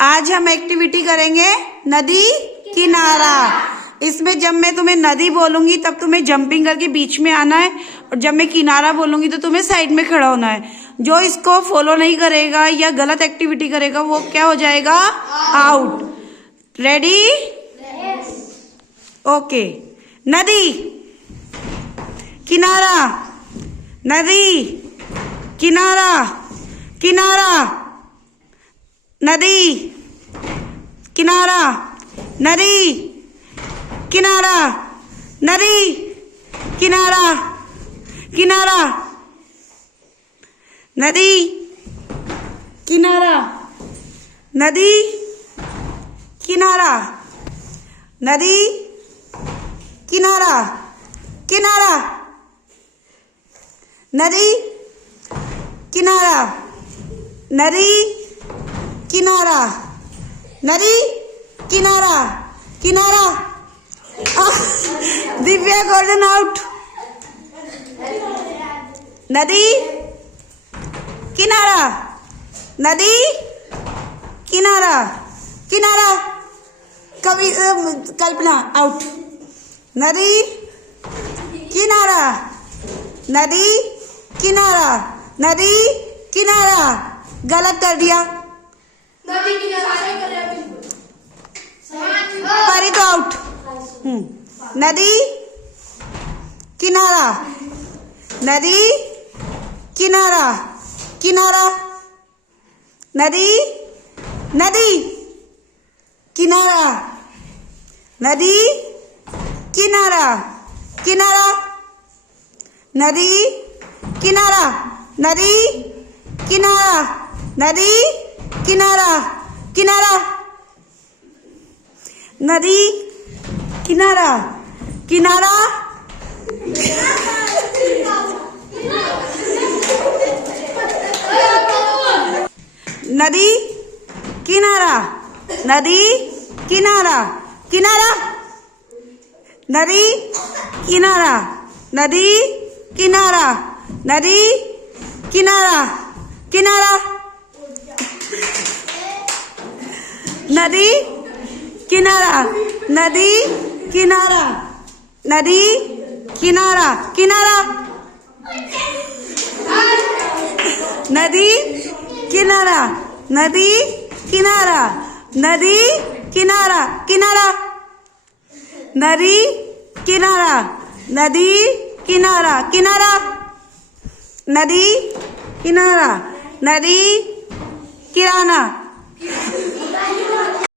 आज हम एक्टिविटी करेंगे नदी किनारा। इसमें जब मैं तुम्हें नदी बोलूंगी तब तुम्हें जंपिंग करके बीच में आना है, और जब मैं किनारा बोलूंगी तो तुम्हें साइड में खड़ा होना है। जो इसको फॉलो नहीं करेगा या गलत एक्टिविटी करेगा वो क्या हो जाएगा? आउट। रेडी? ओके। नदी किनारा, नदी किनारा, किनारा, नदी किनारा, नदी किनारा, नदी किनारा, किनारा, नदी किनारा, नदी किनारा, नदी किनारा, किनारा, नदी किनारा, नदी किनारा, नदी किनारा, किनारा। Divya golden out. नदी किनारा, नदी किनारा, किनारा। कवि कल्पना आउट। नदी किनारा, नदी किनारा, नदी किनारा। गलत कर दिया। नदी किनारा परी तो आउट। नदी किनारा, नदी किनारा, किनारा, नदी, नदी किनारा, नदी किनारा, किनारा, नदी किनारा, नदी किनारा, नदी किनारा, किनारा, नदी किनारा, किनारा, नदी किनारा, नदी किनारा, किनारा, नदी किनारा, नदी किनारा, नदी किनारा, किनारा, नदी किनारा, नदी किनारा, नदी किनारा, किनारा, नदी किनारा, नदी किनारा, नदी किनारा, किनारा, नदी किनारा, नदी किनारा, किनारा, नदी किनारा, नदी किराना,